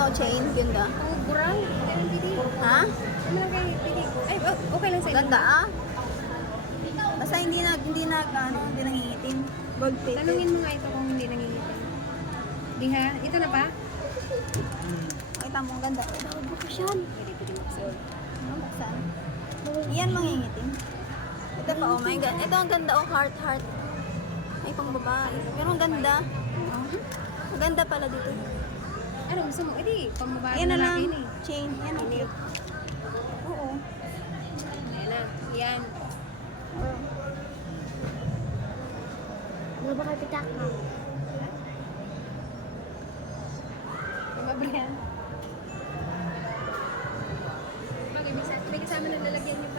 no, chain. Ganda. Oh, burang. Kailan pili? Ha? Ano lang kayo pili? Ay, okay lang sa inyo. Ganda ah. Basta hindi nangingitim. Gold plated. Tanungin mo nga ito kung hindi nangingitim. Di ha? Ito na pa? Kita mo, ang ganda. Bukas yan. Pwede pwede maksud. Ano, buksan? Yan, mangingitim. Ito pa, oh my God. Ito ang ganda, oh, heart. Ay, pang babae. Pero ang ganda. Oh. Ang ganda pala dito. Ano gusto mo? Edi, pambabae Yan na na lang. laki ni. Chain. Yan ang cute. Oo. Ayan na. Yan. Ano ba kayo pitak ka? Mabrihan. Okay, may kasama na lalagyan niyo